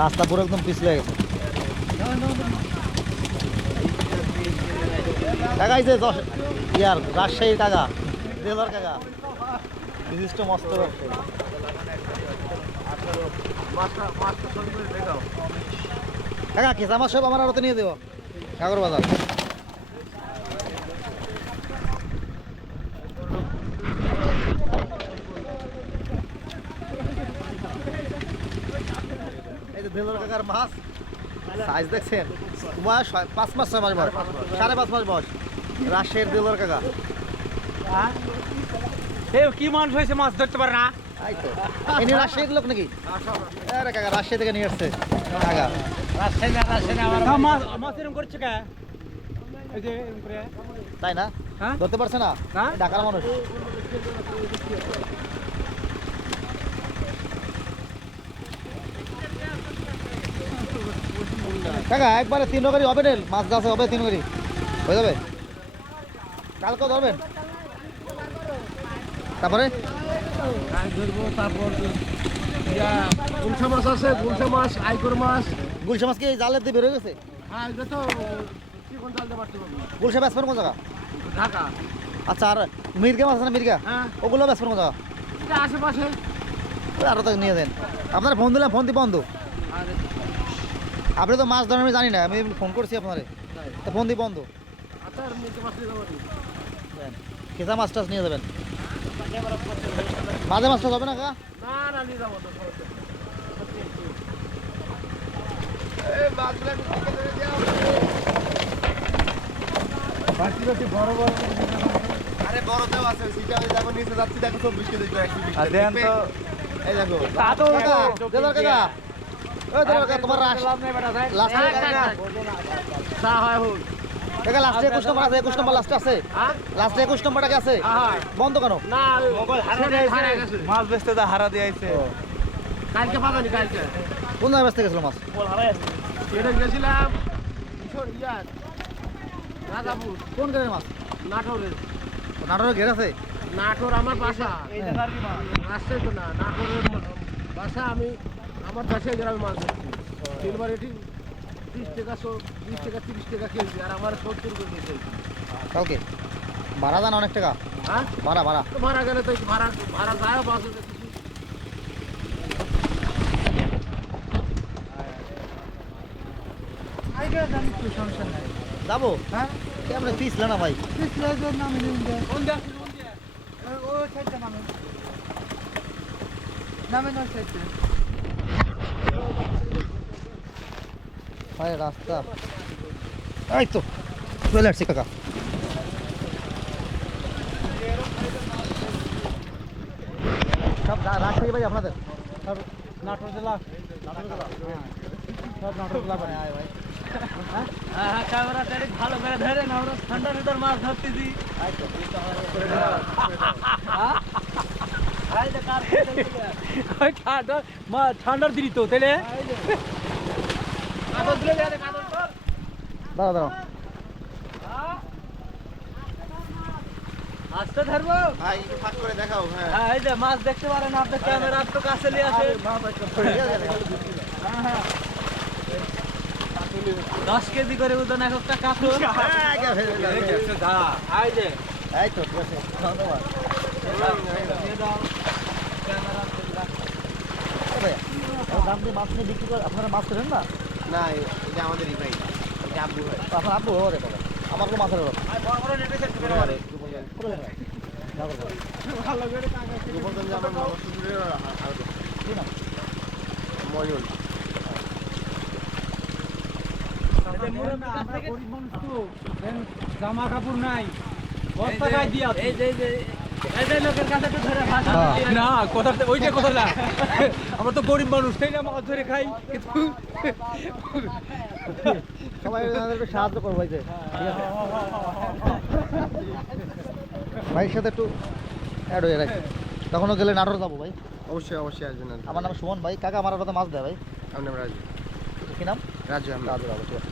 রাস্তা পুরো একদম পিছলে গেছে। কাকা এই যে ইয়ার রাজশাহীর কাকা দেলার কাকা বিশিষ্ট মস্ত কাকা কেঁচা মাছ সব আমার আড়তে নিয়ে দেবো কাকর বাজার। এই যে দেলার কাকার মাছ সাইজ দেখছেন, বয়স 5 মাস 6 মাস বয়স, 5.5 মাস বয়স। রাজশাহীর দেলার কাকা কি মানুষ হয়েছে মাছ ধরতে পারে না। ইনি রাজশাহীর লোক নাকি? আরে কাকা রাজশাহী থেকে নিয়ে আসছে কাকা। মাছ এরকম করছে কে? তাই না? ধরতে পারছে না ঢাকার মানুষ। কাকা একবারে 3 গাড়ি হবে না, মাছ গাছে হবে 3 গাড়ি হয়ে যাবে। কালকে ধরবেন তারপরে গুলশা মাছ আছে, গুলশা মাছ, আইকর মাছ। গুলশা মাছ কি জালের দিয়ে বের হয়ে গেছে? হ্যাঁ এটা তো চিকন জালতে পারতে পারবো। গুলশা বেসবেন কোন জায়গা? ঢাকা। আচ্ছা আর মির্গা মাছ আছে না মির্গা? হ্যাঁ ওগুলো বেসবেন কোন জায়গা? এটা আশেপাশে। আরো তো নিয়ে দেন। আপনার ফোন দিলাম, ফোন দি বন্ধ। আপনি তো মাছ ধরেন আমি জানি না, আমি ফোন করছি আপনারে তো ফোন দি বন্ধ। আচ্ছা আর নিতে পারছি না বাড়ি। কেঁচা মাছ টাছ নিয়ে যাবেন, মাঝে মাছটা যাবে না কা? না না নিয়ে যাবো তো। আরে বড় দেও আছে, সিটা আমি দেখো নিচে যাচ্ছি, দেখো 24 কেজি, 120 কেজি। দেন তো এই দেখো কাকা দেলার কাকা, ওই দেলার কাকা তোমার লাস্ট চা হয় হুল। কাকা লাস্টে 21 নম্বর আছে, 21 নম্বর লাস্টে আছে, লাস্টে 21 নম্বরটা কি আছে? বন্ধ কেন? না হারা গেছে। মাছ বেচতে তো হারা দিয়ে আইছে। কালকে পাবেনি কালকে। কোন জায়গায় বেচতে গেছিল মাছ? এটা গেছিলাম ইয়ার রাজাপুর কোন গ্রামের মাছ? নাটোরের। নাটোরের ঘের আছে? নাটোর আমার বাসা। রাজশাহী তো না, নাটোরের বাসা। আমি আমার বাসায় গ্রামে মাছ ধরছি। সিলভার এটি 30 টাকা 20 টাকা 30 টাকা কেজি, আর আমার 70 করে কেজি। কালকে ভাড়া দেন অনেক টাকা? হ্যাঁ ভাড়া ভাড়া তো ভাড়া গেলে তো ভাড়া ভাড়া যায় 5,000 কিছু। যাবো? হ্যাঁ কেমন পিছলে না ভাই? ভাই রাস্তা এই তো চলে আসছি কাকা। সব রাজশাহী ভাই আপনাদের? সব নাটোর জেলা। সব নাটোর জেলা করে। হ্যাঁ ক্যামেরা ভালো করে ধরে না, আমরা ঠান্ডার ভিতর মাছ ধরতেছি। ঠান্ডার দিনই তো তাহলে দাঁড়া দাঁড়া আসতে ধরবো। ভাই একটু ফাঁক করে দেখাও। হ্যাঁ হ্যাঁ এই যে মাছ দেখতে পারেন, আপনার ক্যামেরা তো কাছে নিয়ে আসে। 10 কেজি করে ওজন এক একটা কাকু। এই তো ঠিক আছে ধন্যবাদ। দাম দিয়ে মাছ নিয়ে বিক্রি করে আপনারা মাছ করেন না? না এটা আমাদেরই ভাই, এটা আব্বু ভাই। আপনার আব্বু ওরে বাবা, আমার কোনো মাছের ওরকম গোবর্ধন যে আমার মামা শ্বশুরের কি না ময়ূর। জামা কাপড় নাই, বস্তা গায়ে দিয়া এই যে লোকের কাছে তো ধরে না কথা, ওইটা কথা না। আমরা তো গরিব মানুষ, তাই না মাছ ধরে খাই। সবাই আমাদেরকে সাহায্য করবো ভাই যে ঠিক আছে ভাইয়ের সাথে একটু অ্যাড হয়ে রাখি তখনও গেলে নাটোর যাবো ভাই অবশ্যই অবশ্যই আসবেন আর আমার নাম সুমন ভাই কাকা আমার ওটাতে মাছ দেয় ভাই আমার নাম রাজু কি নাম রাজু আহমেদ রাজু রাজু ঠিক আছে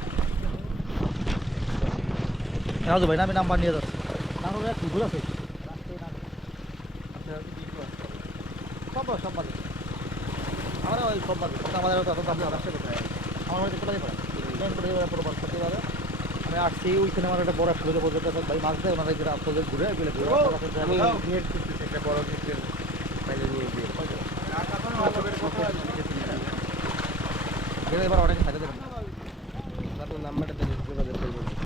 রাজু ভাই না আমি নাম্বার নিয়ে যাচ্ছি নাটোর এক ঘুরে আছে সব সব বাজে আমার ওই সব বাজে আমাদের তত দাম রাস্তা কোথায় আমার বাড়িতে কোথায় পড়ে ট্রেন করে পুরো বাস করতে পারে আমি আসছি ওইখানে আমার একটা বড় সুযোগ পর্যন্ত ভাই মাছ দেয় ওনারা যেটা আপনাদের ঘুরে গেলে আমি বিয়ের করতেছি একটা বড় ক্ষেত্রে বাইরে নিয়ে গিয়ে এবার অনেক থাকে দেবেন আপনার নাম্বারটা দিলে যোগাযোগ করবেন